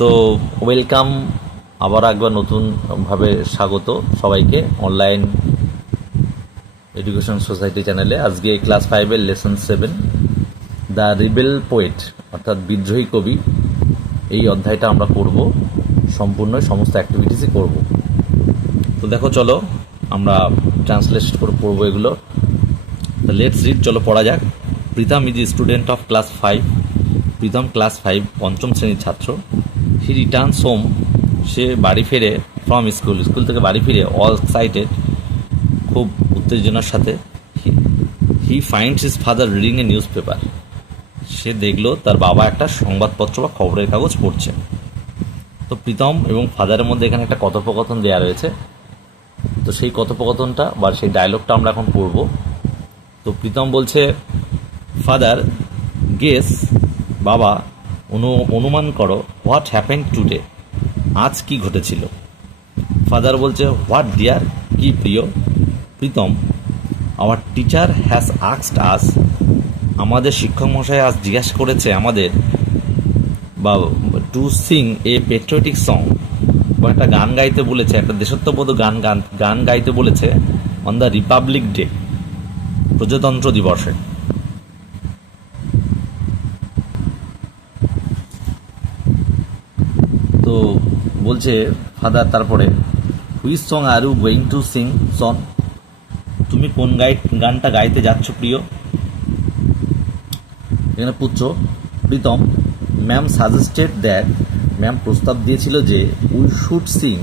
তো ওয়েলকাম, আবার একবার নতুনভাবে স্বাগত সবাইকে অনলাইন এডুকেশন সোসাইটি চ্যানেলে। আজকে ক্লাস 5-এর লেসন 7 দ্য রিবেল পোয়েট অর্থাৎ বিদ্রোহী কবি, এই অধ্যায়টা আমরা করব, সম্পূর্ণ সমস্ত অ্যাক্টিভিটিসই করব। তো দেখো, চলো আমরা ট্রান্সলেট করে পড়বো এগুলো। তো লেটস রিড, চলো পড়া যাক। Pritam is student of class 5। Pritam class 5 পঞ্চম শ্রেণীর ছাত্র। হি রিটার্নস হোম, সে বাড়ি ফিরে, ফ্রম স্কুল, স্কুল থেকে বাড়ি ফিরে, অল এক্সাইটেড, খুব উত্তেজনার সাথে। He finds his father reading a newspaper, সে দেখলো তার বাবা একটা সংবাদপত্র বা খবরের কাগজ পড়ছে। তো প্রীতম এবং ফাদারের মধ্যে এখানে একটা কথোপকথন দেওয়া রয়েছে। তো সেই কথোপকথনটা বা সেই ডায়লগটা আমরা এখন পড়ব। তো প্রীতম বলছে, ফাদার গেস, বাবা অনুমান করো, হোয়াট হ্যাপেন টুডে, আজ কি ঘটেছিল। ফাদার বলছে, হোয়াট ডিয়ার, কি প্রিয়। Pritam, our teacher has asked us, আমাদের শিক্ষক মশাই আজ জিজ্ঞাসা করেছে আমাদের, বা to sing a patriotic song, বা একটা গান গাইতে বলেছে, একটা দেশাত্মবোধ গান গাইতে বলেছে, অন দ্য রিপাবলিক ডে, প্রজাতন্ত্র দিবসে। তো বলছে ফাদার তারপরে, which song are you going to sing son, তুমি কোন গানটা গাইতে যাচ্ছ প্রিয়। এখানে পুত্র Pritam, ma'am suggested that, ma'am প্রস্তাব দিয়েছিল যে, উই শুড সিং,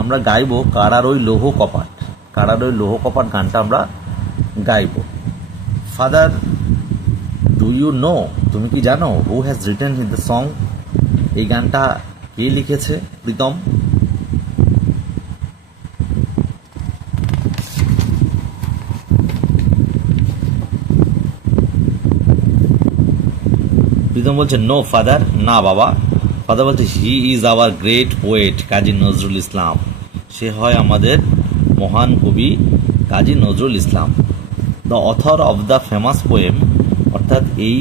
আমরা গাইব কারার ওই লৌহ কপাট, কারার ওই লৌহ কপাট গানটা আমরা গাইব। ফাদার, ডু ইউ নো, তুমি কি জানো, who has written in the song, এই গানটা কে লিখেছে। প্রীতম, প্রীতম বলছে, নো ফাদার, না বাবা। ফাদার বলছে, he is our great poet Kazi Nazrul Islam, সে হয় আমাদের মহান কবি Kazi Nazrul Islam. The author of the famous poem, অর্থাৎ এই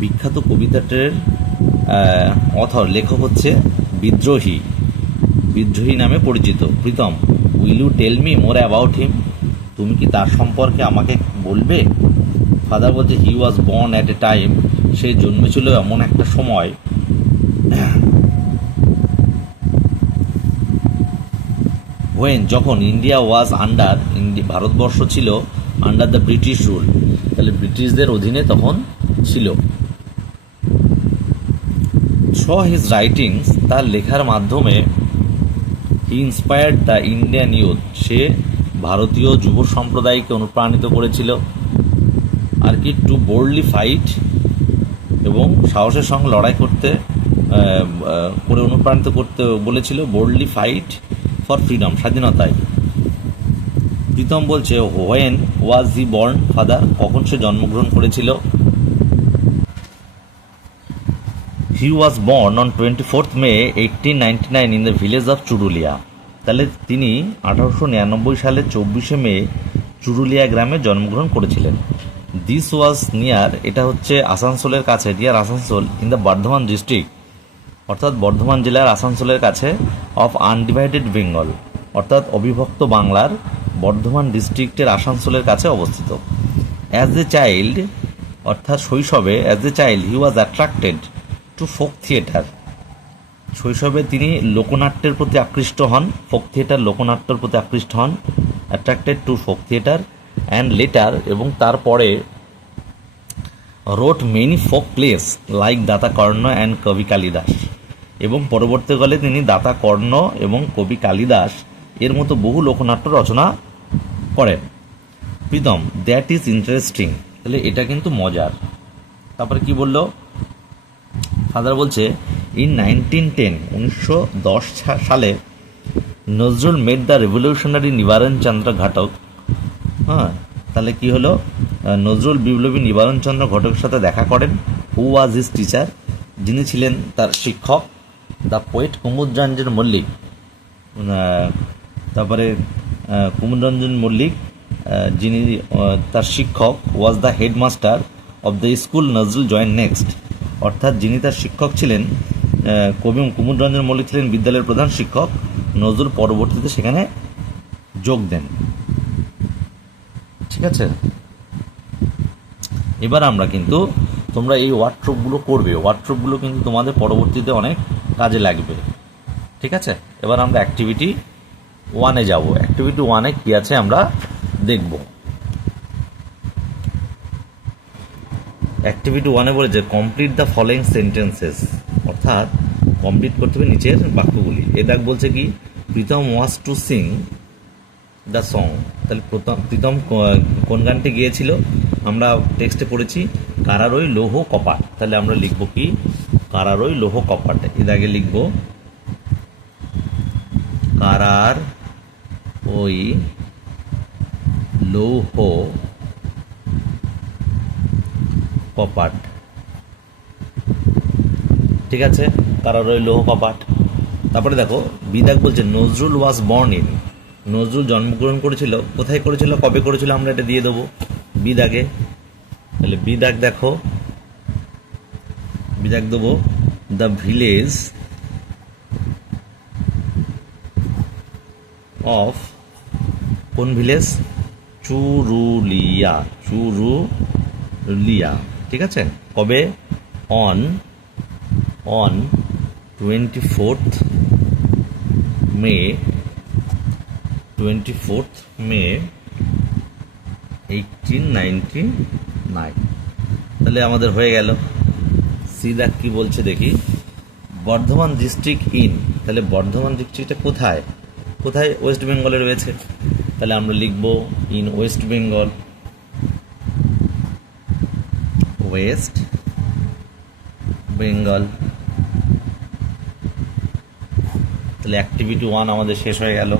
বিখ্যাত কবিতাটির অথর, লেখক হচ্ছে বিদ্রোহী, বিদ্রোহী নামে পরিচিত। Pritam, will you tell me more about him, তুমি কি তার সম্পর্কে আমাকে বলবে। ফাদার বলছে, he was born at a time, সে জন্মেছিল এমন একটা সময়, হোয়েন, যখন, ইন্ডিয়া ওয়াজ আন্ডার, ভারতবর্ষ ছিল আন্ডার দ্য ব্রিটিশ রুল, তাহলে ব্রিটিশদের অধীনে তখন ছিল। থ্রু হিজ রাইটিংস, তার লেখার মাধ্যমে, হি ইন্সপায়ার্ড দ্য ইন্ডিয়ান ইউথ, সে ভারতীয় যুব সম্প্রদায়কে অনুপ্রাণিত করেছিল আর কি, টু বোল্ডলি ফাইট, এবং সাহসের সঙ্গে লড়াই করতে করে অনুপ্রাণিত করতে বলেছিল, বোল্ডলি ফাইট ফর ফ্রিডম, স্বাধীনতায়। প্রীতম বলছে, when was he born father, কখন সে জন্মগ্রহণ করেছিল। He was born on 24th May 1899 in the village of Churulia, তাহলে তিনি 1899 সালের 24শে মে চুরুলিয়া গ্রামে জন্মগ্রহণ করেছিলেন। দিস ওয়াজ নিয়ার, এটা হচ্ছে আসানসোলের কাছে, near Asansol, in the Bardhaman district, অর্থাৎ বর্ধমান জেলার আসানসোলের কাছে, অফ আনডিভাইডেড বেঙ্গল, অর্থাৎ অবিভক্ত বাংলার বর্ধমান ডিস্ট্রিক্টের আসানসোলের কাছে অবস্থিত। অ্যাজ এ চাইল্ড, অর্থাৎ শৈশবে, as a child he was attracted to folk theatre, শৈশবে তিনি লোকনাট্যের প্রতি আকৃষ্ট হন, ফোক থিয়েটার, লোকনাট্যের প্রতি আকৃষ্ট হন, attracted to folk theatre, and letter, এবং তারপরে রোট many folk place like data Karna and কবি কালিদাস, এবং পরবর্তীকালে তিনি দাতা কর্ণ এবং কবি কালিদাস এর মতো বহু লোকনাট্য রচনা করেন। প্রীতম, দ্যাট ইজ ইন্টারেস্টিং, তাহলে এটা কিন্তু মজার। তারপরে কি বলল, ফাদার বলছে, ইন 1910 সালে নজরুল মেড দ্য রেভলিউশনারি নিবারণ চন্দ্র ঘটক, হ্যাঁ, তাহলে কি হলো, নজরুল বিপ্লবী নিবারণ চন্দ্র ঘটকের সাথে দেখা করেন। হু ওয়াজ হিজ টিচার, যিনি ছিলেন তার শিক্ষক। দ্য পোয়েট কুমুদরঞ্জন মল্লিক, তারপরে কুমুদরঞ্জন মল্লিক যিনি তার শিক্ষক, was the headmaster of the school Nazrul join next, অর্থাৎ যিনি তার শিক্ষক ছিলেন কবি কুমুদরঞ্জন মল্লিক ছিলেন বিদ্যালয়ের প্রধান শিক্ষক। নজরুল পরবর্তীতে সেখানে যোগ দেন। ঠিক আছে, এবার আমরা কিন্তু তোমরা এই ওয়ার্কশপগুলো করবে, ওয়ার্কশপগুলো কিন্তু তোমাদের পরবর্তীতে অনেক কাজে লাগবে। ঠিক আছে, এবার আমরা অ্যাক্টিভিটি 1-এ যাব। অ্যাক্টিভিটি 1-এ কী আছে আমরা দেখব। অ্যাক্টিভিটি 1-এ বলেছে কমপ্লিট দ্য ফলোয়িং সেন্টেন্সেস, অর্থাৎ কমপ্লিট করতে হবে নিচের বাক্যগুলি। এ দাগ বলছে কি, প্রীতম ওয়াজ টু সিং দ্য সং। তাহলে প্রীতম কোন গানটি গিয়েছিল? আমরা টেক্সটে পড়েছি কারারই লৌহ কপাট। তাহলে আমরা লিখব কি, কারারই লৌহ কপাট। এ দাগে লিখব কারার ওই লৌহ কপাট। ঠিক আছে, কারার ওই লৌহ কপাট। তারপরে দেখো বিদাগ বলছে Nazrul was born in. Nazrul জন্মগ্রহণ করেছিল, কোথায় করেছিল, কবে করেছিল, আমরা এটা দিয়ে দেবো বিদাগে। তাহলে বিদাগ দেখো, বিদাগ দেবো দ্য ভিলেজ অফ, কোন ভিলেজ? চুরুলিয়া, চুরুলিয়া। ঠিক আছে, কবে? অন 24th মে 1899। তাহলে আমাদের হয়ে গেল। সিদা কি বলছে দেখি, বর্ধমান ডিস্ট্রিক্ট ইন। তাহলে বর্ধমান ডিস্ট্রিক্টটা কোথায়? কোথায়? ওয়েস্ট বেঙ্গলে রয়েছে। তাহলে আমরা লিখব in West Bengal, West Bengal. তাহলে অ্যাক্টিভিটি 1 আমাদের শেষ হয়ে গেল।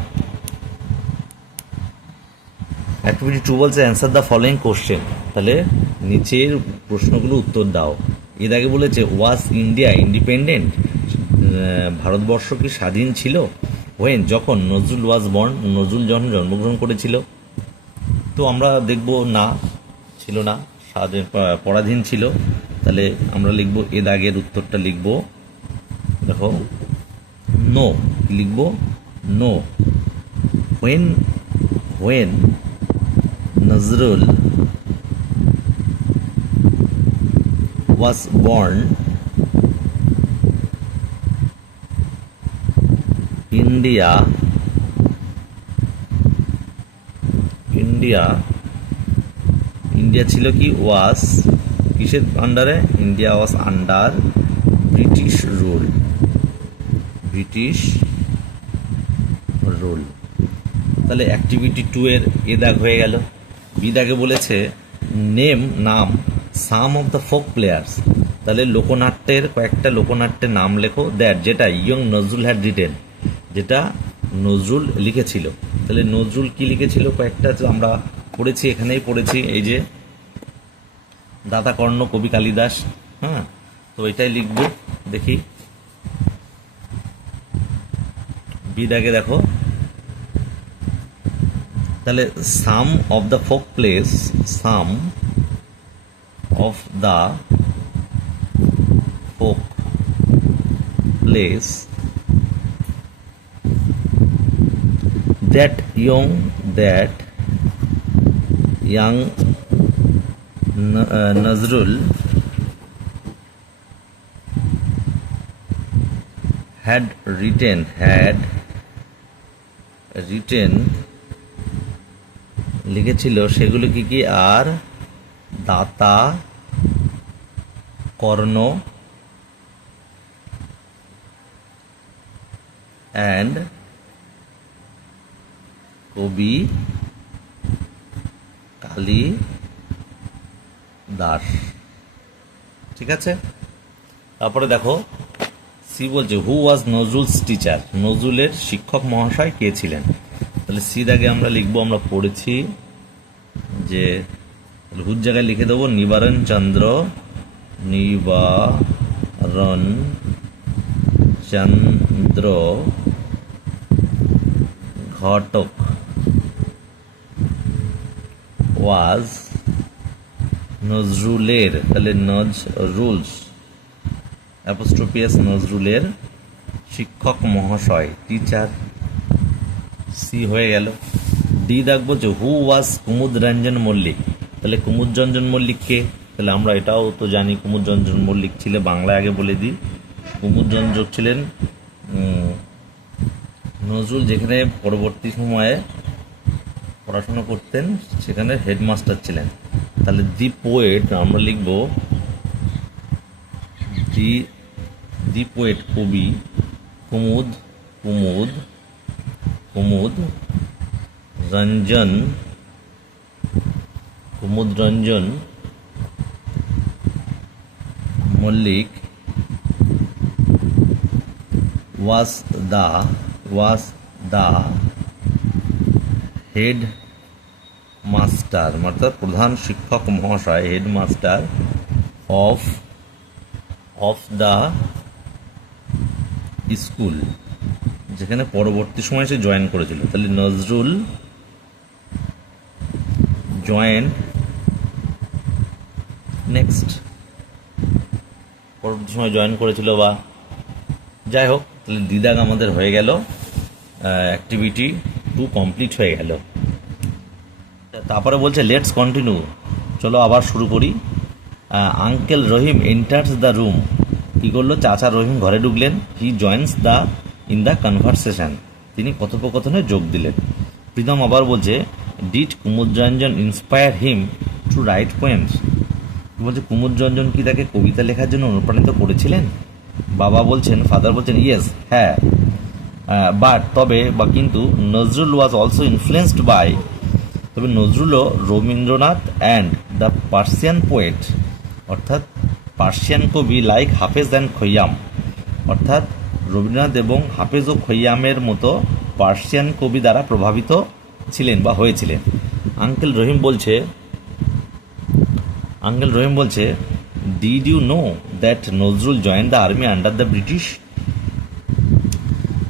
অ্যাক্টিভিটি 2 বলছে অ্যান্সার দ্য ফলোয়িং কোশ্চেন। তাহলে নিচের প্রশ্নগুলো উত্তর দাও। এর আগে বলেছে ওয়াজ ইন্ডিয়া ইন্ডিপেন্ডেন্ট, ভারতবর্ষ কি স্বাধীন ছিল? ওয়েন, যখন। নজরুল ওয়াজ বর্ন, নজরুল যখন জন্মগ্রহণ করেছিল। তো আমরা দেখব না, ছিল না, স্বাধীন পরাধীন ছিল। তাহলে আমরা লিখব এ দাগের উত্তরটা লিখব, দেখো নো, লিখব নো। When Nazrul was born, India ছিল কি? ওয়াজ কিসের আন্ডারে? India was under British rule, British rule. তাহলে অ্যাক্টিভিটি 2 এর এ দাগ হয়ে গেল। বি দাগে বলেছে নেম, নাম, সাম অফ দ্য ফোক প্লেয়ার্স। তাহলে লোকনাট্যের কয়েকটা লোকনাট্যের নাম লেখো, দ্যাট, যেটা ইয়ং নজরুল হ্যাড রিটেন, যেটা নজরুল লিখেছিল। তাহলে নজরুল কি লিখেছিল? কয়েকটা আমরা পড়েছি, এখানেই পড়েছি, এই যে দাতা কর্ণ, কবি কালিদাস। হ্যাঁ, তো এটাই লিখব। দেখি বি দাগে দেখো, তাহলে some of the folk place, some of the folk plays that young Nazrul had written লিখেছিল, সেগুলো কি কি? আর দাতা, কর্ণ, অ্যান্ড কবি কালিদাস। ঠিক আছে, তারপরে দেখো সি বলছে হু ওয়াজ নজরুলস টিচার। নজরুলের শিক্ষক মহাশয় কে ছিলেন? তাহলে সি দাগে আমরা লিখবো, আমরা পড়েছি যে হুর জায়গায় লিখে দেবো নিবারণ চন্দ্র ঘটক ওয়াজ নজরুলের, তাহলে নজরুলস অ্যাপোস্ট্রোপিয়াস নজরুলের শিক্ষক মহাশয়, টিচার। সি হয়ে গেল। ডি দেখবো যে হু ওয়াজ কুমুদ রঞ্জন মল্লিক। তাহলে কুমুদ রঞ্জন মল্লিক কে? তাহলে আমরা এটাও তো জানি কুমুদ রঞ্জন মল্লিক ছিলেন, বাংলা আগে বলে দিই। কুমুদ রঞ্জন ছিলেন নজরুল যেখানে পরবর্তী সময়ে পড়াশোনা করতেন সেখানে হেডমাস্টার ছিলেন। তাহলে দি পোয়েট আমরা লিখব দি পোয়েট, কবি Kumud Kumud Kumud Ranjan Kumud Ranjan Mallick was the headmaster, অর্থাৎ প্রধান শিক্ষক মহাশয়, হেডমাস্টার অফ দ্য স্কুল, যেখানে পরবর্তী সময় সে জয়েন করেছিল। তাহলে নজরুল জয়েন নেক্সট, পরবর্তী সময় জয়েন করেছিল বা যাই হোক। তাহলে দিদাগ আমাদের হয়ে গেল, অ্যাক্টিভিটি 2 কমপ্লিট হয়ে গেল। তারপরে বলছে লেটস কন্টিনিউ, চলো আবার শুরু করি। Uncle Rahim enters the room. কী করলো? চাচা রহিম ঘরে ঢুকলেন। He joins in the conversation, তিনি কথোপকথনে যোগ দিলেন। প্রীতম আবার বলছে did Kumud Ranjan inspire him to write poems. বলছে কুমুদ রঞ্জন কি তাকে কবিতা লেখার জন্য অনুপ্রাণিত করেছিলেন? বাবা বলছেন, ফাদার বলছেন ইয়েস, হ্যাঁ, বাট তবে বা কিন্তু Nazrul was also influenced by, তবে নজরুলও Rabindranath and the Persian poet, অর্থাৎ পার্সিয়ান কবি লাইক হাফেজ অ্যান্ড খৈয়াম, অর্থাৎ রবীন্দ্রনাথ এবং হাফেজ ও খৈয়ামের মতো পার্সিয়ান কবি দ্বারা প্রভাবিত ছিলেন বা হয়েছিলেন। আঙ্কেল রহিম বলছে did you know that Nazrul join the army under the British.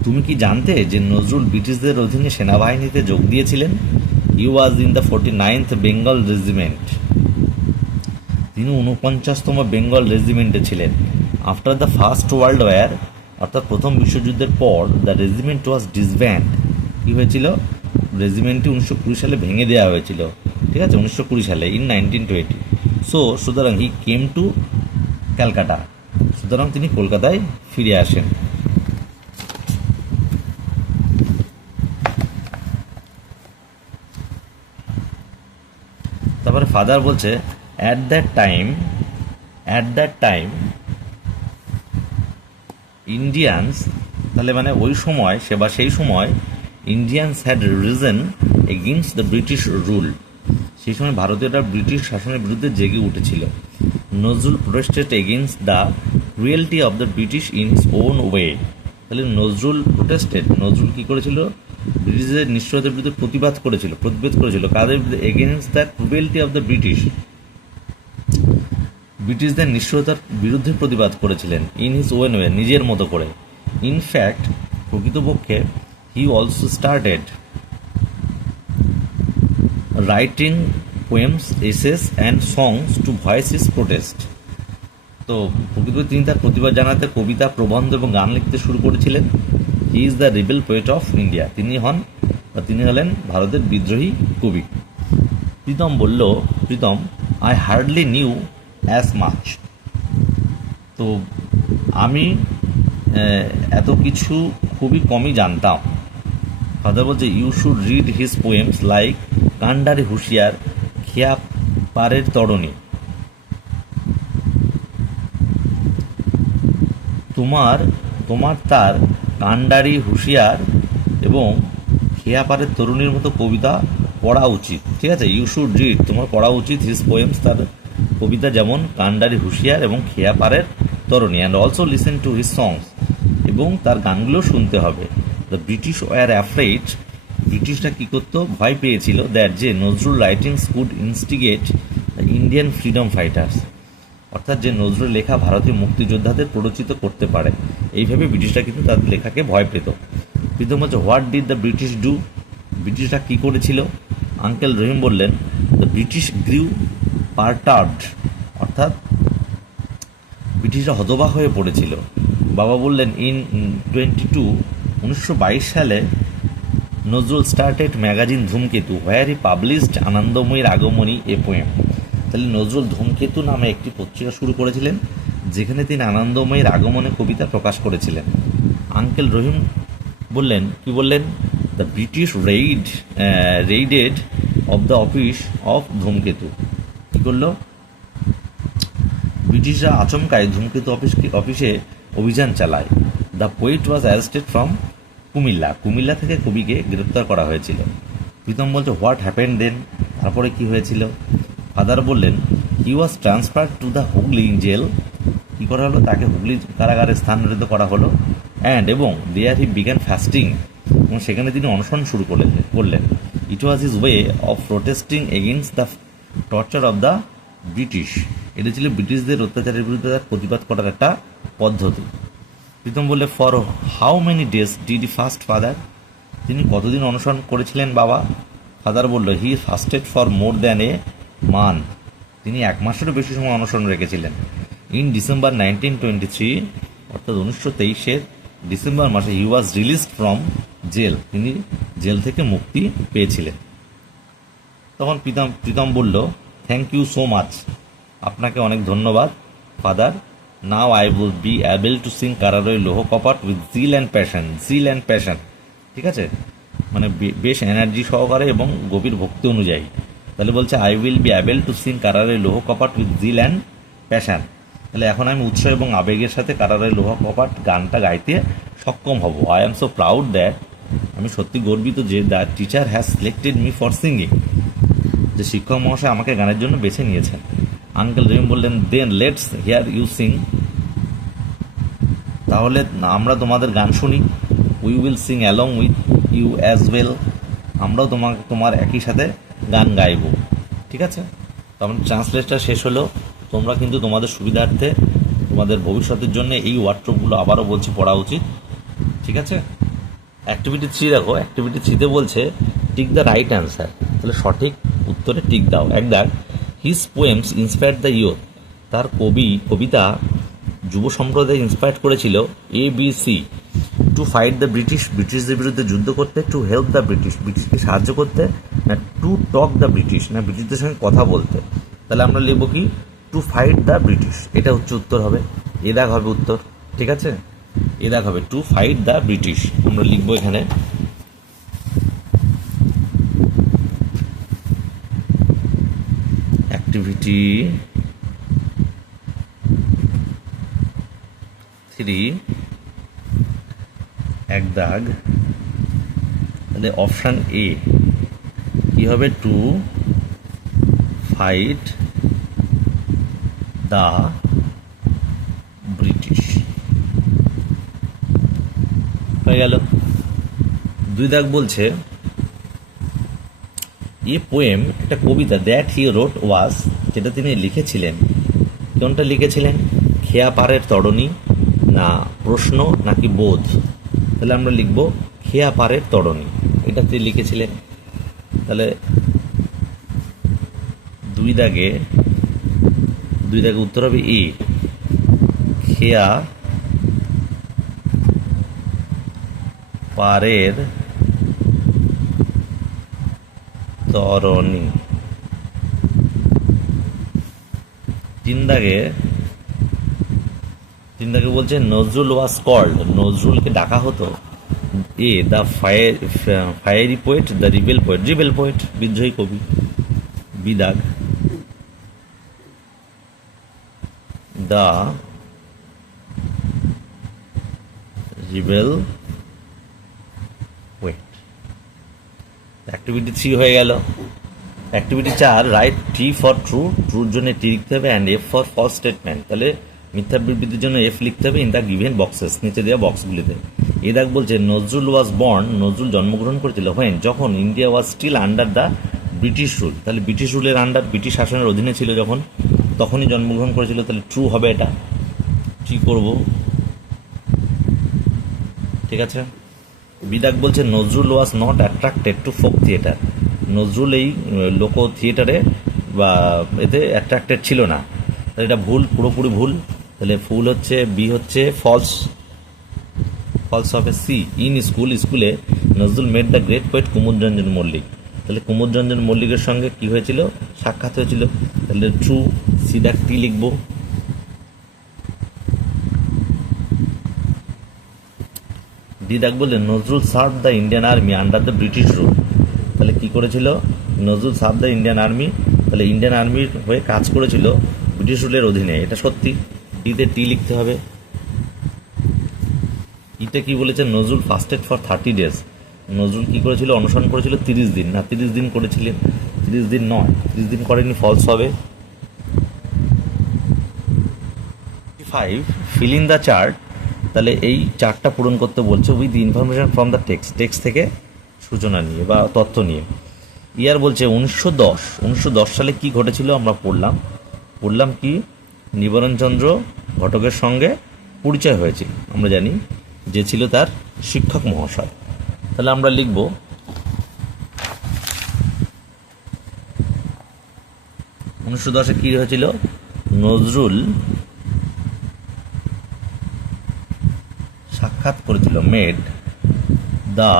তুমি কি জানতে যে নজরুল ব্রিটিশদের অধীনে সেনাবাহিনীতে যোগ দিয়েছিলেন? He was in the 49th Bengal regiment, তিনি 49তম বেঙ্গল রেজিমেন্টে ছিলেন। After the first world war, অর্থাৎ প্রথম বিশ্বযুদ্ধের পর, দ্য রেজিমেন্ট ওয়াজ ডিসব্যান্ড। কী হয়েছিল? রেজিমেন্টটি 1920 সালে ভেঙে দেওয়া হয়েছিল, ঠিক আছে, 1920 সালে, ইন 1920। সুতরাং হি কেম টু ক্যালকাটা, সুতরাং তিনি কলকাতায় ফিরে আসেন। তারপরে ফাদার বলছে অ্যাট দ্যাট টাইম ইন্ডিয়ানস, তাহলে মানে ওই সময় সেই সময় Indians had reason against the British rule, সেই সময় ভারতীয়রা ব্রিটিশ শাসনের বিরুদ্ধে জেগে উঠেছিল। Nazrul protested against the cruelty of the British in his own way. তাহলে নজরুল কী করেছিল? ব্রিটিশদের নিষ্ঠুরতার বিরুদ্ধে প্রতিবাদ করেছিল। কাদের বিরুদ্ধে? Against the cruelty of the ব্রিটিশদের নিষ্ঠুরতার বিরুদ্ধে প্রতিবাদ করেছিলেন। ইন হিজ ওন ওয়ে, নিজের মতো করে। ইনফ্যাক্ট, প্রকৃতপক্ষে he also started writing poems, essays and songs to voice his protest. তো প্রকৃতপক্ষে তিনি তার প্রতিবাদ জানাতে কবিতা, প্রবন্ধ এবং গান লিখতে শুরু করেছিলেন। He is the rebel poet of India, তিনি হলেন ভারতের বিদ্রোহী কবি। Pritam I hardly knew as much. তো আমি এত কিছু খুবই কমই জানতাম। ফাদার বলছে you should read his poems like Kandari Hushiyar, খেয়া পারের তরণী। তোমার তার কান্ডারি হুঁশিয়ার এবং খেয়াপাড়ের তরুণীর মতো কবিতা পড়া উচিত, ঠিক আছে। ইউ শুড রিড, তোমার পড়া উচিত হিজ পোয়েমস, তার কবিতা, যেমন কান্ডারি হুঁশিয়ার এবং খেয়াপাড়ের তরুণী, and also listen to his songs, এবং তার গানগুলো শুনতে হবে। দ্য ব্রিটিশ ওয়ার অ্যাফ্রেড, ব্রিটিশরা কী করতো? ভয় পেয়েছিল দ্যাট যে Nazrul writings could instigate the Indian freedom fighters, অর্থাৎ যে নজরুল লেখা ভারতীয় মুক্তিযোদ্ধাদের প্ররোচিত করতে পারে। এইভাবে ব্রিটিশরা কিন্তু তাদের লেখাকে ভয় পেত। প্রীতম হচ্ছে what did the British do, ব্রিটিশরা কী করেছিল? আঙ্কেল রহিম বললেন দ্য ব্রিটিশ গ্রিউ পার্টার্ড, অর্থাৎ ব্রিটিশরা হতবাক হয়ে পড়েছিল। বাবা বললেন, ইন 1922 সালে নজরুল স্টার্টেড ম্যাগাজিন ধূমকেতু হোয়ার হি পাবলিশড আনন্দময়ীর আগমনী এ পোয়েম। তাহলে নজরুল ধূমকেতু নামে একটি পত্রিকা শুরু করেছিলেন, যেখানে তিনি আনন্দময়ীর আগমনে কবিতা প্রকাশ করেছিলেন। আঙ্কেল রহিম বললেন, কি বললেন? The British raided of the office of Dhumketu. কী করলো? ব্রিটিশরা আচমকায় ধূমকেতু অফিসে অভিযান চালায়। The poet was arrested from Comilla থেকে কবিকে গ্রেপ্তার করা হয়েছিল। প্রীতম বলছে, হোয়াট হ্যাপেন্ড দেন? তারপরে কি হয়েছিল? ফাদার বললেন, he was transferred to the Hooghly jail. কী করা হলো? তাকে হুগলি কারাগারে স্থানান্তরিত করা হলো। এবং দেয়ার হি বিগ্যান ফাস্টিং, এবং সেখানে তিনি অনশন শুরু করলেন। It was his way of protesting against the torture of the British. এটা ছিল ব্রিটিশদের অত্যাচারের বিরুদ্ধে তার প্রতিবাদ করার একটা পদ্ধতি। প্রীতম বললে, for how many days did fast father? তিনি কতদিন অনশন করেছিলেন বাবা? ফাদার বলল, he fasted for more than a month. তিনি 1 মাসেরও বেশি সময় অনশন রেখেছিলেন। ইন ডিসেম্বর 1923, অর্থাৎ 1923-এর ডিসেম্বর মাসে, হি ওয়াজ রিলিজড ফ্রম জেল। তিনি জেল থেকে মুক্তি পেয়েছিলেন। তখন প্রীতম বলল, থ্যাংক ইউ সো মাচ, আপনাকে অনেক ধন্যবাদ father. Now I will be able to sing কারারই লৌহ কপাট উইথ জিল অ্যান্ড প্যাশন। ঠিক আছে, মানে বেশ এনার্জি সহকারে এবং গভীর ভক্তি অনুযায়ী। তাহলে বলছে, I will be able to sing কারারই লৌহ কপাট উইথ জিল অ্যান্ড প্যাশন। তাহলে এখন আমি উৎসাহ এবং আবেগের সাথে কারারই লৌহ কপাট গানটা গাইতে সক্ষম হব। I am so proud that, আমি সত্যি গর্বিত যে the teacher has selected me for singing, যে শিক্ষক মহাশয় আমাকে গানের জন্য বেছে নিয়েছেন। আঙ্কেল রহিম বললেন, then let's hear you sing, তাহলে আমরা তোমাদের গান শুনি। We will sing along with you as well, আমরাও তোমার একই সাথে গান গাইব। ঠিক আছে, তখন ট্রান্সলেটটা শেষ হলো। তোমরা কিন্তু তোমাদের সুবিধার্থে, তোমাদের ভবিষ্যতের জন্য এই ওয়ার্ডট্রপগুলো আবারও বলছি পড়া উচিত। ঠিক আছে, অ্যাক্টিভিটি 3 দেখো। অ্যাক্টিভিটি 3-তে বলছে, টিক দ্য রাইট অ্যান্সার। তাহলে সঠিক উত্তরে টিক দাও। এক দাগ, his poems inspired the youth, তার কবিতা যুব সম্প্রদায় ইন্সপায়ার্ড করেছিল। ABC, টু ফাইট দ্য ব্রিটিশদের বিরুদ্ধে যুদ্ধ করতে। টু হেল্প দ্য ব্রিটিশকে সাহায্য করতে। না টু টক দ্য ব্রিটিশ, না ব্রিটিশদের সঙ্গে কথা বলতে। তাহলে আমরা লিখবো কি? To fight the British. এটা হচ্ছে উত্তর হবে। এ দাগ হবে উত্তর। ঠিক আছে, এ দাগ হবে টু ফাইট দ্য ব্রিটিশ। আমরা লিখবো এখানে। অ্যাক্টিভিটি 3, এক দাগ। তাহলে অপশান এ কি হবে? To fight the British. হয়ে গেল। 2 দাগ বলছে, এ পোয়েম, একটা কবিতা, দ্যাট হি রোট ওয়াজ, যেটা তিনি লিখেছিলেন। কোনটা লিখেছিলেন? খেয়া পাড়ের তরণী, না প্রশ্ন, নাকি বোধ? তাহলে আমরা লিখব খেয়া পাড়ের তরণী, এটা তিনি লিখেছিলেন। তাহলে 2 দাগে উত্তর হবে এ, খেয়া পাড়ের তরণী। 3 দাগে বলছে, নজরুল ওয়াজ কল্ড, নজরুলকে ডাকা হতো। A, the fiery poet, the rebel poet, বিদ্রোহী কবি। বি দাগ, দ্য রিবেল পোয়েট। অ্যাক্টিভিটি 3 হয়ে গেল। অ্যাক্টিভিটি 4, রাইট টি ফর ট্রুর জন্য টি লিখতে হবে, and F for false statement. তাহলে মিথ্যা বিবৃতির জন্য এফ লিখতে হবে ইন দ্য গিভেন বক্সেস, নিচে দেওয়া বক্সগুলিতে। এ দাগ বলছে, নজরুল ওয়াজ বর্ন, নজরুল জন্মগ্রহণ করেছিল হোয়েন, যখন India was still under the British rule. তাহলে ব্রিটিশ রুলের আন্ডার, ব্রিটিশ শাসনের অধীনে ছিল যখন, তখনই জন্মগ্রহণ করেছিল। তাহলে ট্রু হবে এটা। কি করব? ঠিক আছে। বিদাগ বলছে, Nazrul was not attracted to folk theatre, Nazrul এই লোক থিয়েটারে বা এতে অ্যাট্রাক্টেড ছিল না। তাহলে এটা ভুল, পুরোপুরি ভুল। তাহলে ফুল হচ্ছে, বি হচ্ছে ফলস, ফলস হবে সি। ইন স্কুল, স্কুলে Nazrul met the great poet Kumudranjan Mallick. তাহলে কুমুদরঞ্জন মল্লিকের সঙ্গে কি হয়েছিল, সাক্ষাৎ হয়েছিল। তাহলে ট্রু, সি দাগ টি লিখবো। ডি দাগ বললে Nazrul serve the Indian army under the British rule. তাহলে কি করেছিল, Nazrul serve the Indian army, তাহলে ইন্ডিয়ান আর্মির হয়ে কাজ করেছিল ব্রিটিশ রুলের অধীনে, এটা সত্যি। ডিতে টি লিখতে হবে। ইতে কি বলেছে, নজরুল ফাস্টেড ফর 30 days। নজরুল কি করেছিল, অনুসরণ করেছিল 30 দিন, না 30 দিন করেছিলেন, 30 দিন নয়, 30 দিন করেনি, ফলস হবে। 5 ফিল ইন দ্য চার্ট, তাহলে এই চার্টটা পূরণ করতে বলছে with information from the text থেকে সূচনা নিয়ে বা তথ্য নিয়ে। ইয়ার বলছে 1910 সালে কি ঘটেছিল আমরা পড়লাম কি নিবারণচন্দ্র ঘটকের সঙ্গে পরিচয় হয়েছিল, আমরা জানি, যে ছিল তার শিক্ষক মহাশয়। তাহলে আমরা লিখব 1910 কি হয়েছিল, নজরুল সাক্ষাৎ করেছিল, মেড দ্য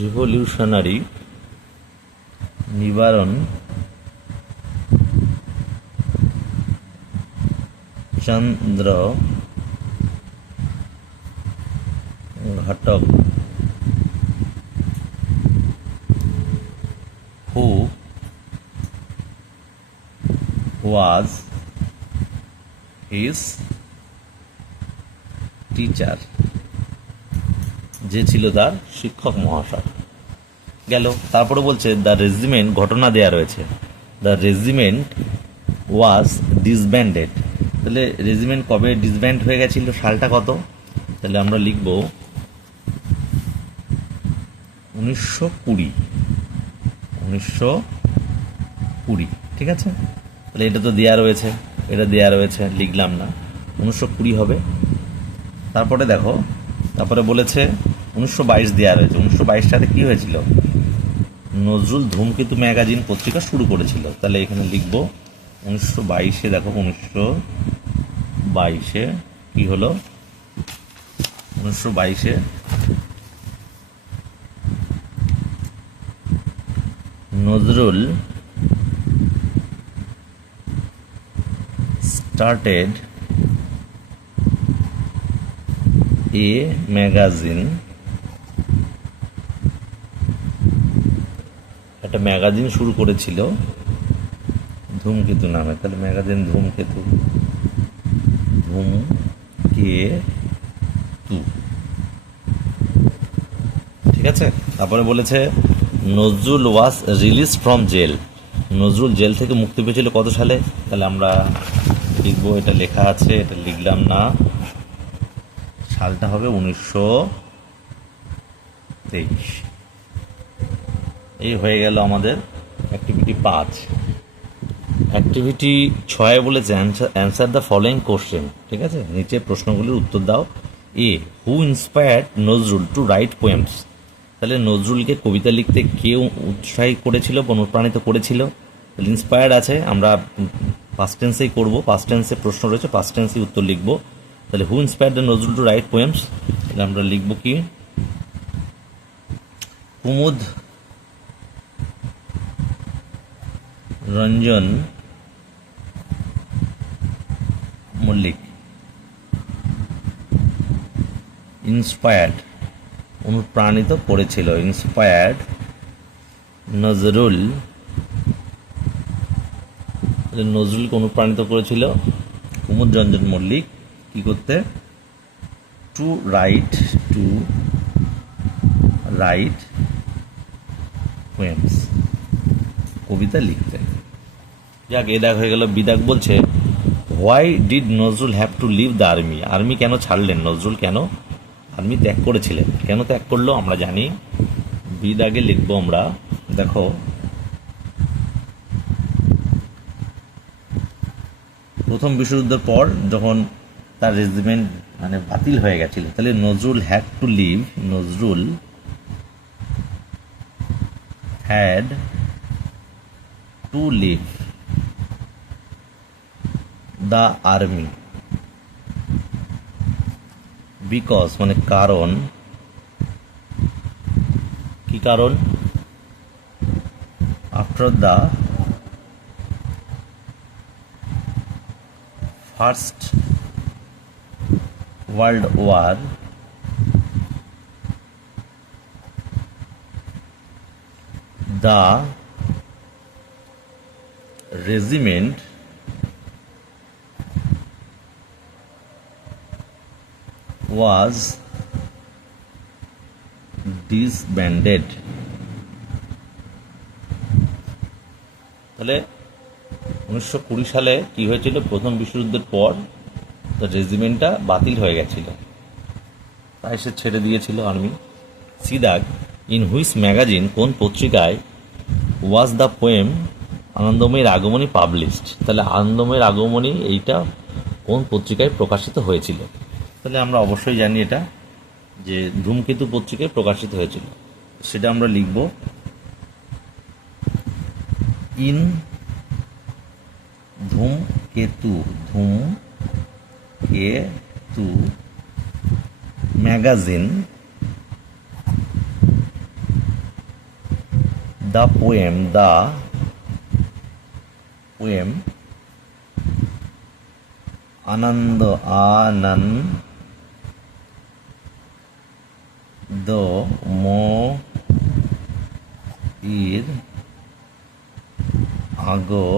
রিভলিউশনারি নিবারণ চন্দ্র ঘটক who was his teacher, যে ছিল তার শিক্ষক মহাশয়। গেল। তারপরে বলছে দ্য রেজিমেন্ট, ঘটনা দেয়া রয়েছে, দ্য রেজিমেন্ট ওয়াজ ডিসব্যান্ডেড। তাহলে রেজিমেন্ট কবে ডিসব্যান্ড হয়ে গেছিল, সালটা কত, তাহলে আমরা লিখব 1920। ঠিক আছে, তাহলে এটা তো দেয়া রয়েছে, এটা দেয়া রয়েছে, লিখলাম না, 1920 হবে। তারপরে দেখো, তারপরে বলেছে 1922 দেওয়া রয়েছে। 1922 সালে কি হয়েছিল, নজরুল ধূমকেতু ম্যাগাজিন পত্রিকা শুরু করেছিল। তাহলে এখানে লিখব 1922-এ, দেখো 1922-এ কি হলো, 1922-এ নজরুল started a magazine, একটা ম্যাগাজিন শুরু করেছিল ধূমকেতু নামে। তাহলে ম্যাগাজিন ধূমকেতু, ঠিক আছে। তারপরে বলেছে Nazrul was released from jail, Nazrul jail থেকে মুক্তি পেয়েছিল কত সালে, তাহলে আমরা লিখবো, এটা লেখা আছে, এটা লিখলাম না, সালটা হবে 1923। এই হয়ে গেল আমাদের অ্যাক্টিভিটি 5। অ্যাক্টিভিটি 6 বলেছে অ্যান্সার দ্য ফলোয়িং কোশ্চেন। ঠিক আছে, নিচে প্রশ্নগুলির উত্তর দাও। A, who inspired Nazrul to write poems. তাহলে নজরুলকে কবিতা লিখতে কেউ উৎসাহী করেছিল, অনুপ্রাণিত করেছিল। তাহলে ইন্সপায়ার্ড আছে, আমরা পাস্ট টেন্সেই করবো, পাস্ট টেন্সে প্রশ্ন রয়েছে, পাস্ট টেন্সেই উত্তর লিখবো। তাহলে who inspired the Nazrul to write poems, তাহলে আমরা লিখবো কি কুমুদ রঞ্জন মল্লিক ইন্সপায়ার্ড, অনুপ্রাণিত করেছিল, ইন্সপায়ার্ড নজরুল, নজরুলকে অনুপ্রাণিত করেছিল কুমুদ রঞ্জন মল্লিক কি করতে, টু রাইট পোয়েমস, কবিতা লিখতে। যাক, এ দাগ হয়ে গেল। বিদাগ বলছে why did Nazrul have to leave the army, army কেন ছাড়লেন, নজরুল কেন আর্মি ত্যাগ করেছিলেন, কেন ত্যাগ করলো আমরা জানি। বিদাগে লিখবো আমরা, দেখো প্রথম বিশ্বযুদ্ধের পর যখন তার রেজিমেন্ট মানে বাতিল হয়ে গেছিল। তাহলে Nazrul had to leave, Nazrul had to leave the army because মানে কারণ, কি কারণ, after the first world war the regiment was disbanded। তাহলে 1920 সালে কি হয়েছিল, প্রথম বিশ্বযুদ্ধের পর তার রেজিমেন্টটা বাতিল হয়ে গেছিল, তাই সে ছেড়ে দিয়েছিল আর্মি। সিদাগ ইন হুইচ ম্যাগাজিন, কোন পত্রিকায়, was the poem আনন্দময়ীর Agamani published. তাহলে আনন্দময়ীর আগমনী এইটা কোন পত্রিকায় প্রকাশিত হয়েছিল? তাহলে আমরা অবশ্যই জানি এটা যে ধূমকেতু পত্রিকায় প্রকাশিত হয়েছিল, সেটা আমরা লিখব ইন ধূমকেতু, ধূমকেতু ম্যাগাজিন the poem আনন্দময়ীর আগমন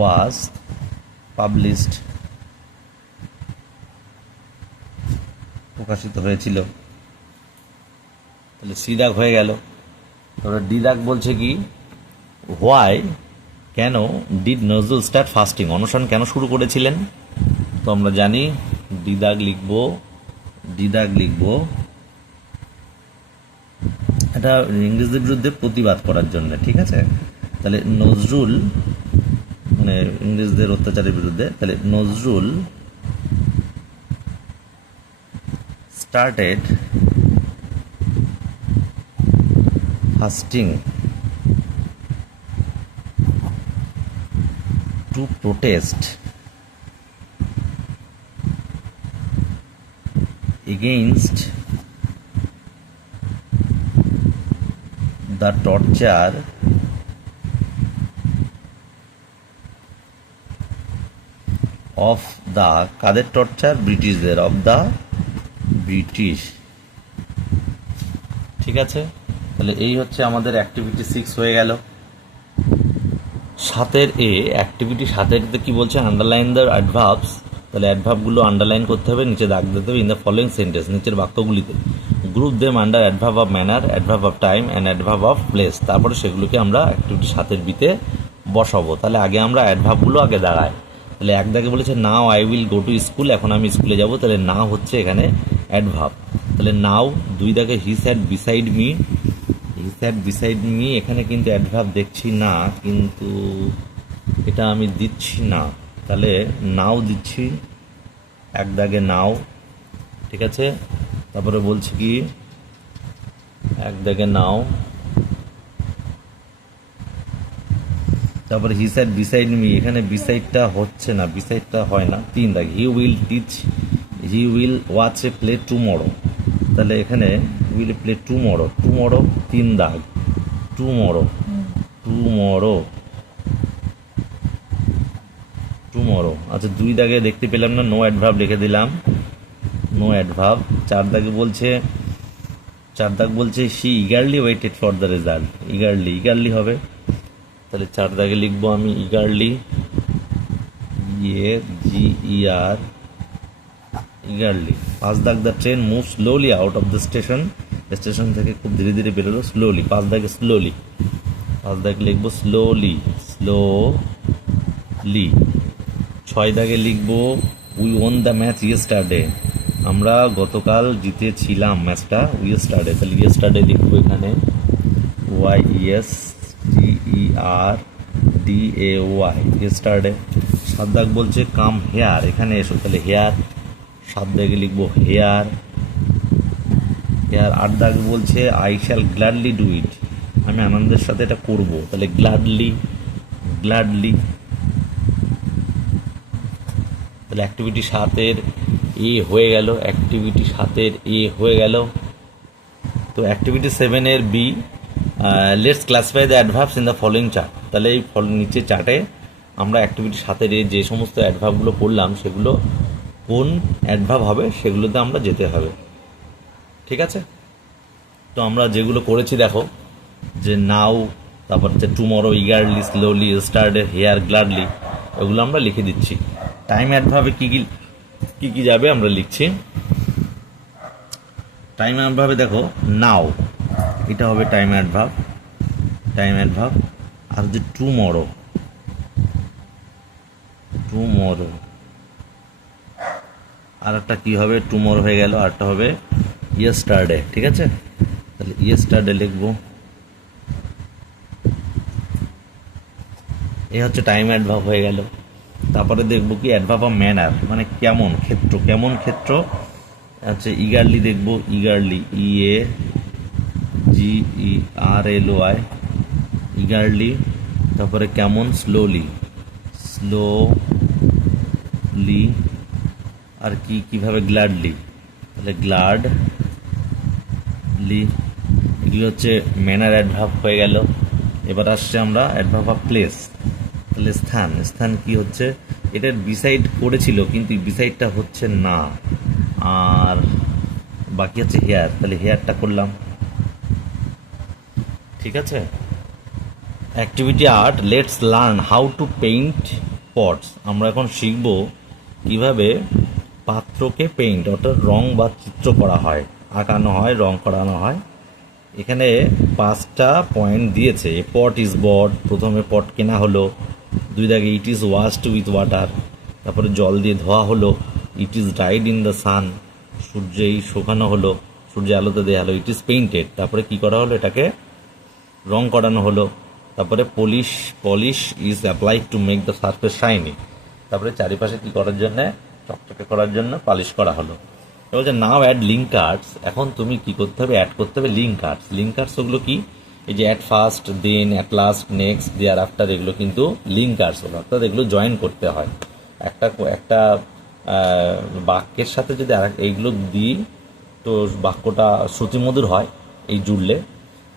was published, প্রকাশিত হয়েছিল। তাহলে সি দাগ হয়ে গেল। তারপরে ডি দাগ বলছে কি, হোয়াই, কেন, ডিড নজরুল স্টার্ট ফাস্টিং, অনশন কেন শুরু করেছিলেন? তো আমরা জানি ডি দাগ লিখব এটা ইংরেজদের বিরুদ্ধে প্রতিবাদ করার জন্য, ঠিক আছে। তাহলে নজরুল মানে ইংরেজদের অত্যাচারের বিরুদ্ধে, তাহলে Nazrul started fasting to protest against the torture of the, কাদের টর্চার, ব্রিটিশদের, অফ দ্য ব্রিটিশ, ঠিক আছে। তাহলে এই হচ্ছে আমাদের অ্যাক্টিভিটি 6 হয়ে গেল। 7 এ অ্যাক্টিভিটি 7 কি বলছে, আন্ডারলাইন দ্য অ্যাডভার্বস। তাহলে অ্যাডভার্বগুলো আন্ডারলাইন করতে হবে, নিচে দাগ দিতে হবে ইন দ্য ফলোয়িং সেন্টেন্স, নিচের বাক্যগুলিতে। Group them under adverb of manner, adverb of time and adverb of place. তারপরে সেগুলোকে আমরা অ্যাক্টিভিটি 7 বিতে বসাবো। তাহলে আগে আমরা অ্যাডভার্বগুলো আগে দাঁড়াই। তাহলে এক দাগে বলেছে নাও I will go to school, এখন আমি স্কুলে যাব। তাহলে নাও হচ্ছে এখানে অ্যাডভার্ব। তাহলে নাও, 2 দাগে হি স্যাট বিসাইড মি, এখানে কিন্তু অ্যাডভার্ব দেখছি না, কিন্তু এটা আমি দিচ্ছি না, তাহলে নাও দিচ্ছি, 1 দাগে নাও, ঠিক আছে। তারপরে বলছি কি, 1 দাগে নাও, তারপরে হি স্যাট বিসাইড মি, এখানে বিসাইডটা হচ্ছে না, বিসাইডটা হয় না। 3 দাগ he will watch A play tomorrow, তাহলে এখানে উইল প্লে টুমরো, 3 দাগ টুমরো, আচ্ছা 2 দাগে দেখতে পেলাম না, নো অ্যাডভার্ব লিখে দিলাম, নো অ্যাডভার্ব। 4 দাগে বলছে she eagerly waited for the result, eagerly হবে। তাহলে 4 দাগে লিখবো আমি ইগারলি, ইগারলি। 5 দাগ the train move slowly out of the station থেকে খুব ধীরে ধীরে বেরোলো, স্লোলি। 5 দাগে স্লোলি, 5 দাগে লিখবো স্লোলি। 6 দাগে লিখবো we won the match yesterday, আমরা গতকাল জিতেছিলাম ম্যাচটা, ইয়েস্টারডে। তাহলে ইয়েস্টারডে লিখবো এখানে YESTERDAY। DAY, yesterday. 7 দাগ বলছে কাম হেয়ার, এখানে এসো, তাহলে হেয়ার, 7 দাগে লিখবো হেয়ার। 8 দাগ বলছে I shall gladly do it, আমি আনন্দের সাথে এটা করব, তাহলে গ্ল্যাডলি। তাহলে অ্যাক্টিভিটি 7-এর এ হয়ে গেল, অ্যাক্টিভিটি 7-এর এ হয়ে গেল। তো অ্যাক্টিভিটি 7-এর B, let's classify the adverbs in the following chart. তাহলে এই নিচে চার্টে আমরা অ্যাক্টিভিটি 7-এর যে সমস্ত অ্যাডভার্বগুলো পড়লাম সেগুলো কোন অ্যাডভার্ব হবে সেগুলোতে আমরা যেতে হবে। ঠিক আছে, তো আমরা যেগুলো করেছি দেখো, যে নাও, তারপর হচ্ছে tomorrow, eagerly, slowly, straight, here, gladly, এগুলো আমরা লিখে দিচ্ছি। টাইম অ্যাডভার্বে কী কী যাবে আমরা লিখছি। টাইম অ্যাডভার্বে দেখো নাও, এটা হবে টাইম অ্যাডভার্ব। আর হচ্ছে টুমরো, আর একটা কী হবে, টুমরো হয়ে গেল, আরটা হবে ইয়েস্টারডে। ঠিক আছে, তাহলে ইয়েস্টারডে লিখবো। এই হচ্ছে টাইম অ্যাডভার্ব হয়ে গেল। তারপরে দেখবো কি অ্যাডভার্ব অফ ম্যানার, মানে কেমন ক্ষেত্র হচ্ছে ইগারলি দেখবো, EAGERLY, ইগারলি। তারপরে কেমন, স্লোলি, আর কিভাবে গ্ল্যাডলি, তাহলে গ্ল্যাডলি। এগুলো হচ্ছে ম্যানার অ্যাডভার্ব হয়ে গেল। এবার আসছে আমরা অ্যাডভার্ব অফ প্লেস, তাহলে স্থান কি হচ্ছে, এটার বিসাইড করেছিল কিন্তু বিসাইডটা হচ্ছে না, আর বাকি হচ্ছে হেয়ার, তাহলে হেয়ারটা করলাম। ঠিক আছে, activity 8, let's learn how to paint pots. আমরা এখন শিখব কিভাবে পাত্রকে পেইন্ট, অর্থাৎ রং বা চিত্র করা হয়, আঁকানো হয়, রং করানো হয়। এখানে 5টা পয়েন্ট দিয়েছে। পট ইজ বট, প্রথমে পট কেনা হলো। 2 দাগে it is washed with water, তারপরে জল দিয়ে ধোয়া হলো। It is dried in the sun, সূর্যেই শুকানো হলো, সূর্যে আলোতে দেওয়া হলো। ইট ইজ পেইন্টেড, তারপরে কি করা হলো, এটাকে রং করানো হলো। তারপরে polish is applied to make the surface shiny, তারপরে চারিপাশে কি করার জন্য, চকচকে করার জন্য পালিশ করা হলো। এবার যে নাও অ্যাড লিঙ্ক কার্ডস, এখন তুমি কি করতে হবে, অ্যাড করতে হবে লিঙ্ক কার্ডস। ওগুলো কি, এই যে at first, then, at last, next, thereafter, এগুলো কিন্তু লিঙ্ক কার্ডস হলো, অর্থাৎ এগুলো জয়েন করতে হয়। একটা বাক্যের সাথে যদি এইগুলো দিই তো বাক্যটা শ্রুতিমধুর হয় এই জুড়লে।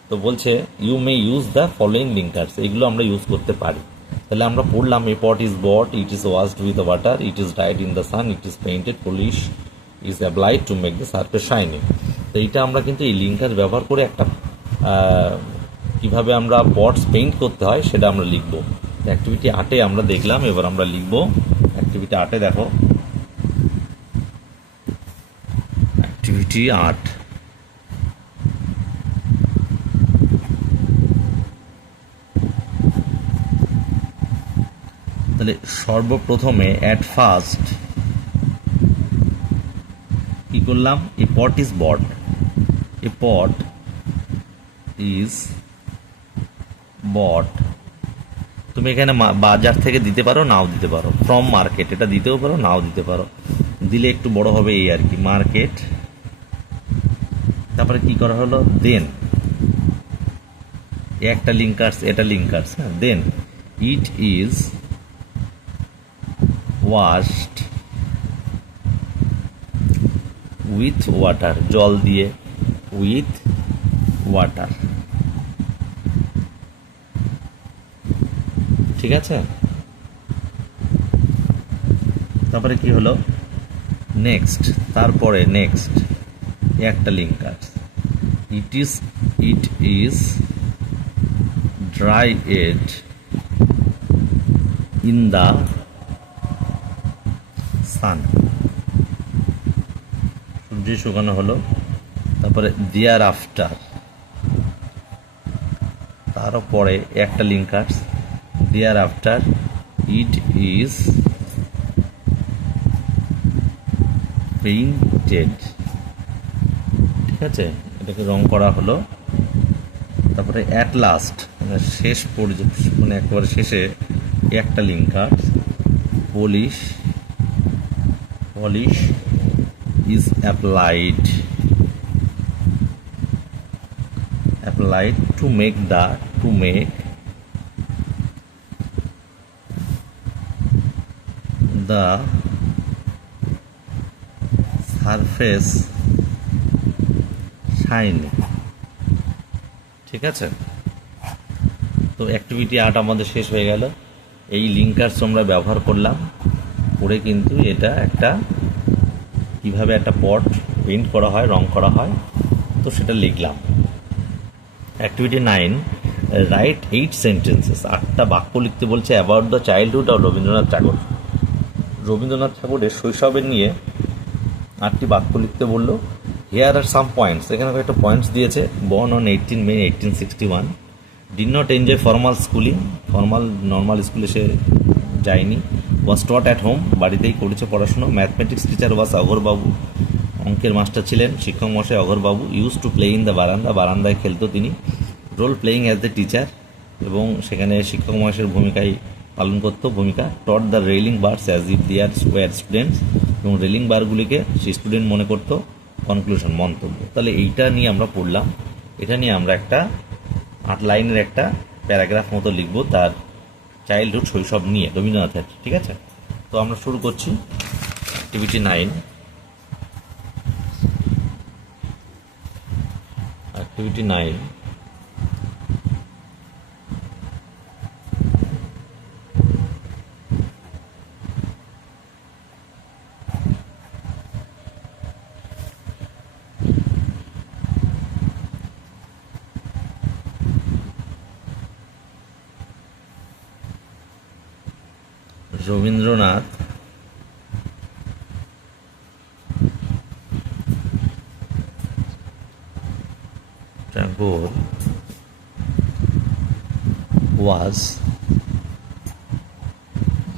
তো বলছে you may use the following link cards, এইগুলো আমরা ইউজ করতে পারি। তাহলে আমরা পড়লাম, a pot is bought, it is washed with water, it is dried in the sun, it is painted, polish is applied to make the surface shining. তো এইটা আমরা কিন্তু এই লিঙ্ক কার্ড ব্যবহার করে একটা কীভাবে আমরা পটস পেইন্ট করতে হয় সেটা আমরা লিখবো। অ্যাক্টিভিটি 8-এ আমরা দেখলাম, এবার আমরা লিখবো অ্যাক্টিভিটি 8-এ। দেখো অ্যাক্টিভিটি 8, তাহলে সর্বপ্রথমে অ্যাট ফার্স্ট কি করলাম, এ pot is bot, A pot is বট। তুমি এখানে বাজার থেকে দিতে পারো, নাও দিতে পারো। ফ্রম মার্কেট, এটা দিতেও পারো, নাও দিতে পারো, দিলে একটু বড় হবে এই আর কি, মার্কেট। তারপরে কি করা হলো, দেন, একটা লিঙ্কার্স, এটা লিঙ্কার্স, হ্যাঁ। Then it is washed with water, জল দিয়ে, উইথ ওয়াটার। ঠিক আছে, তারপরে কি হলো, নেক্সট, তারপরে নেক্সট একটা linkers, it is dried in the sun, সূর্যে শুকানো হলো। তারপরে দেয়ার আফটার, তারপরে একটা linkers, thereafter it is painted. ঠিক আছে, এটাকে রং করা হলো। তারপরে অ্যাট লাস্ট মানে শেষ পর্যন্ত, মানে একেবারে শেষে একটা linker, polish polish is applied to make the surface shiny। ঠিক আছে, তো অ্যাক্টিভিটি 8 আমাদের শেষ হয়ে গেল। এই লিঙ্কার্স আমরা ব্যবহার করলাম করে কিন্তু এটা একটা কিভাবে একটা পট পেইন্ট করা হয়, রং করা হয়, তো সেটা লিখলাম। অ্যাক্টিভিটি 9, রাইট 8 সেন্টেন্সেস, 8টা বাক্য লিখতে বলছে about the childhood of Rabindranath Tagore. Rabindranath ঠাকুরের শৈশবের নিয়ে 8টি বাক্য লিখতে বললো। হিয়ার আর সাম পয়েন্টস, এখানে একটা পয়েন্টস দিয়েছে। Born on 18 May 1861, did not enjoy formal schooling, normal স্কুলে সে যায়নি। ওয়াজ টট অ্যাট হোম, বাড়িতেই করেছে পড়াশুনো। ম্যাথমেটিক্স টিচার ওয়াজ অঘরবাবু, অঙ্কের মাস্টার ছিলেন শিক্ষক মশাই অঘরবাবু। Use to play in the বারান্দায় খেলতো তিনি। Role playing as the teacher, এবং সেখানে শিক্ষক মহাশয়ের ভূমিকায় পালন করতো ভূমিকা। Taught the railing bars as if they are were students, এবং রেলিং বারগুলিকে সে স্টুডেন্ট মনে করতো। কনক্লুশন, মন্তব্য। তাহলে এইটা নিয়ে আমরা পড়লাম, এটা নিয়ে আমরা একটা 8 লাইনের একটা প্যারাগ্রাফ মতো লিখবো তার চাইল্ডহুড, শৈশব নিয়ে রবীন্দ্রনাথের। ঠিক আছে, তো আমরা শুরু করছি activity 9। Activity 9, Rabindranath Thakur was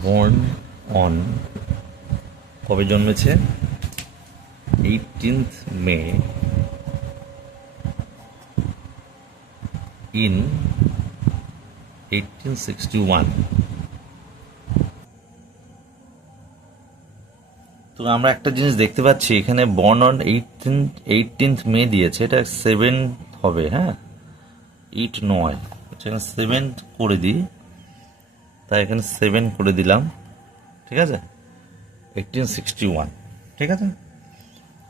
born on, কবে জন্মেছে? 18th May in 1861। তো আমরা একটা জিনিস দেখতে পাচ্ছি এখানে, বর্ন অন 18th মে দিয়েছে, এটা 7 হবে। হ্যাঁ, 8 নয়, এখানে 7 করে দিই, তাই এখানে 7 করে দিলাম। ঠিক আছে, 1861। ঠিক আছে,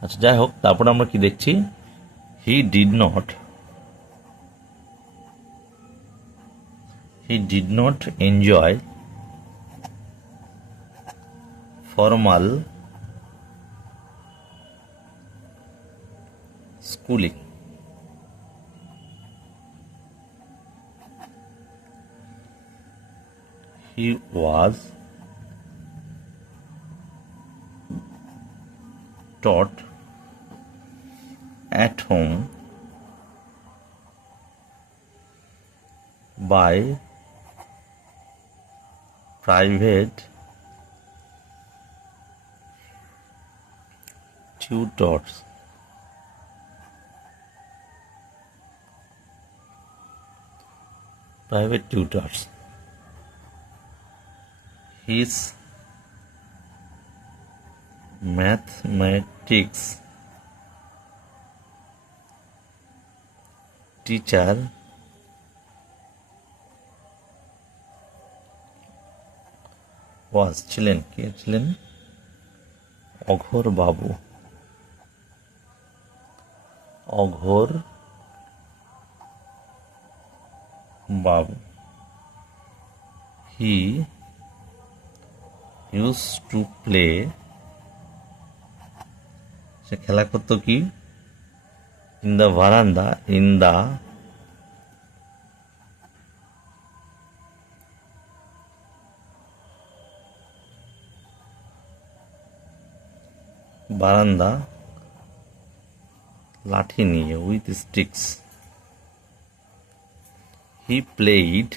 আচ্ছা যাই হোক, তারপরে আমরা কি দেখছি? He did not enjoy formal schooling. He was taught at home by private tutors. His mathematics teacher ছিলেন, কে ছিলেন? অঘোর বাবু। He used to play, সে খেলা করতো কি? in the বারান্দা লাঠি নিয়ে, with sticks. He played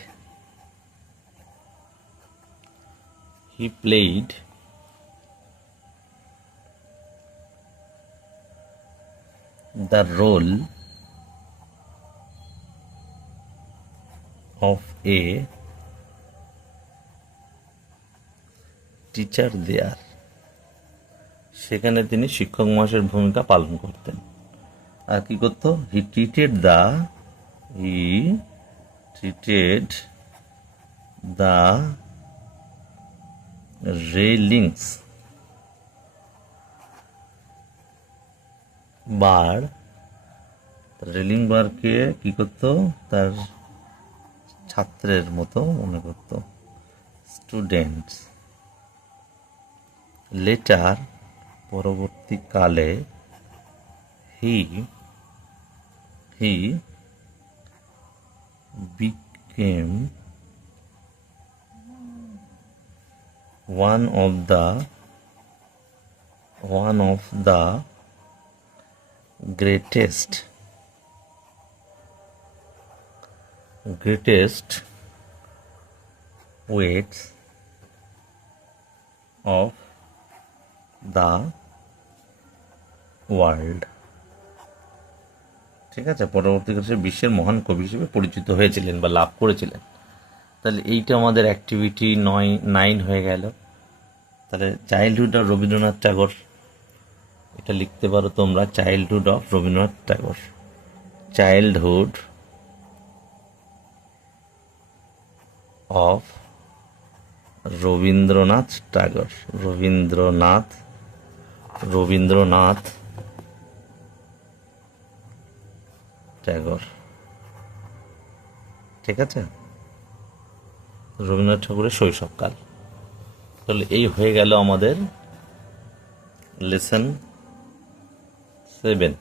the role of a teacher there, সেখানে তিনি শিক্ষক মহাশয়ের ভূমিকা পালন করতেন। আর কি করতো? He treated the railings bar, railing বারকে কি করতো? তার ছাত্রের মতো মনে করত। স্টুডেন্টস লেটার, পরবর্তীকালে, he became one of the greatest poets of the world। ঠিক আছে, পরবর্তীকালে সে বিশ্বের মহান কবি হিসেবে পরিচিত হয়েছিলেন বা লাভ করেছিলেন। তাহলে এইটা আমাদের অ্যাক্টিভিটি 9 হয়ে গেল। তাহলে চাইল্ডহুড অফ রবীন্দ্রনাথ ট্যাগর, এটা লিখতে পারো তোমরা, childhood of Rabindranath Tagore, childhood of Rabindranath Tagore, Rabindranath Tagore. ঠিক আছে, রবীন্দ্রনাথ ঠাকুরের শৈশবকাল। তাহলে এই হয়ে গেল আমাদের লেসন 7।